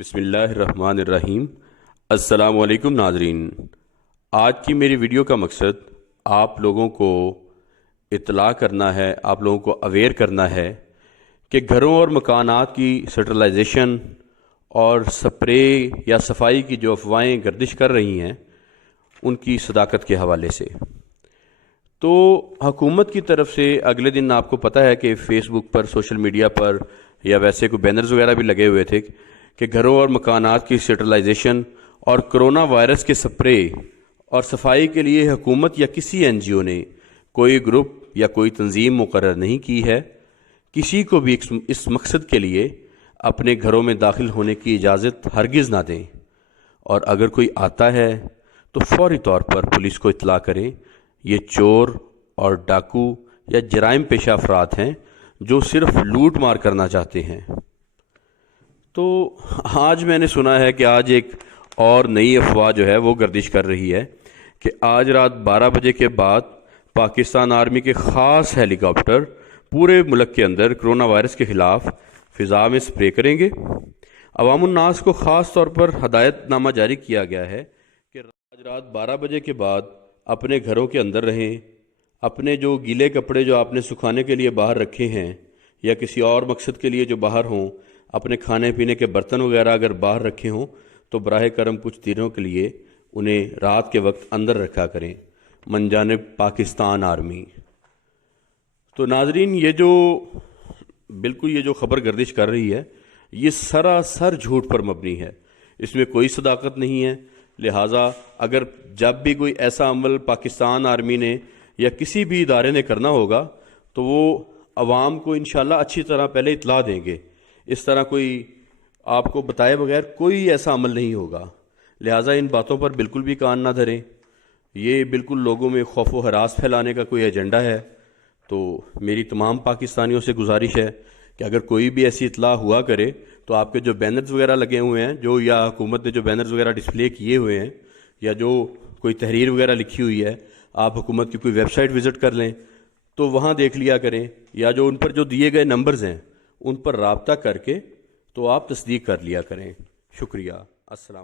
बिस्मिल्लाहिर्रहमानिर्रहीम। अस्सलाम वालेकुम नाजरीन। आज की मेरी वीडियो का मकसद आप लोगों को इत्तला करना है, आप लोगों को अवेयर करना है कि घरों और मकानात की स्टरलाइजेशन और स्प्रे या सफाई की जो अफवाहें गर्दिश कर रही हैं उनकी सदाकत के हवाले से। तो हुकूमत की तरफ से अगले दिन आपको पता है कि फ़ेसबुक पर, सोशल मीडिया पर या वैसे कोई बैनर्स वगैरह भी लगे हुए थे कि घरों और मकानात की स्टरलाइजेशन और कोरोना वायरस के स्प्रे और सफाई के लिए हुकूमत या किसी एनजीओ ने कोई ग्रुप या कोई तंजीम मुकर्रर नहीं की है। किसी को भी इस मकसद के लिए अपने घरों में दाखिल होने की इजाज़त हरगिज़ ना दें, और अगर कोई आता है तो फौरी तौर पर पुलिस को इत्तला करें। ये चोर और डाकू या जराइम पेशा अफराद हैं जो सिर्फ लूट मार करना चाहते हैं। तो आज मैंने सुना है कि आज एक और नई अफवाह जो है वो गर्दिश कर रही है कि आज रात 12 बजे के बाद पाकिस्तान आर्मी के ख़ास हेलीकॉप्टर पूरे मुल्क के अंदर कोरोना वायरस के ख़िलाफ़ फ़िज़ा में स्प्रे करेंगे। अवामुन्नास को ख़ास तौर पर हदायतनामा जारी किया गया है कि आज रात 12 बजे के बाद अपने घरों के अंदर रहें। अपने जो गीले कपड़े जो आपने सुखाने के लिए बाहर रखे हैं या किसी और मकसद के लिए जो बाहर हों, अपने खाने पीने के बर्तन वगैरह अगर बाहर रखे हों तो बराह करम कुछ दिनों के लिए उन्हें रात के वक्त अंदर रखा करें, मनजानिब पाकिस्तान आर्मी। तो नाजरीन, ये जो ख़बर गर्दिश कर रही है ये सरासर झूठ पर मबनी है, इसमें कोई सदाकत नहीं है। लिहाजा अगर जब भी कोई ऐसा अमल पाकिस्तान आर्मी ने या किसी भी इदारे ने करना होगा तो वो अवाम को इंशाल्लाह अच्छी तरह पहले इत्तला देंगे। इस तरह कोई आपको बताए बगैर कोई ऐसा अमल नहीं होगा। लिहाजा इन बातों पर बिल्कुल भी कान ना धरें। ये बिल्कुल लोगों में खौफ व हरास फैलाने का कोई एजेंडा है। तो मेरी तमाम पाकिस्तानियों से गुजारिश है कि अगर कोई भी ऐसी इत्तला हुआ करे तो आपके जो बैनर्स वगैरह लगे हुए हैं, जो या हुकूमत ने जो बैनर्स वगैरह डिस्प्ले किए हुए हैं या जो कोई तहरीर वगैरह लिखी हुई है, आप हुकूमत की कोई वेबसाइट विज़िट कर लें तो वहाँ देख लिया करें, या जो उन पर जो दिए गए नंबर्स हैं उन पर राब्ता करके तो आप तस्दीक कर लिया करें। शुक्रिया। अस्सलाम।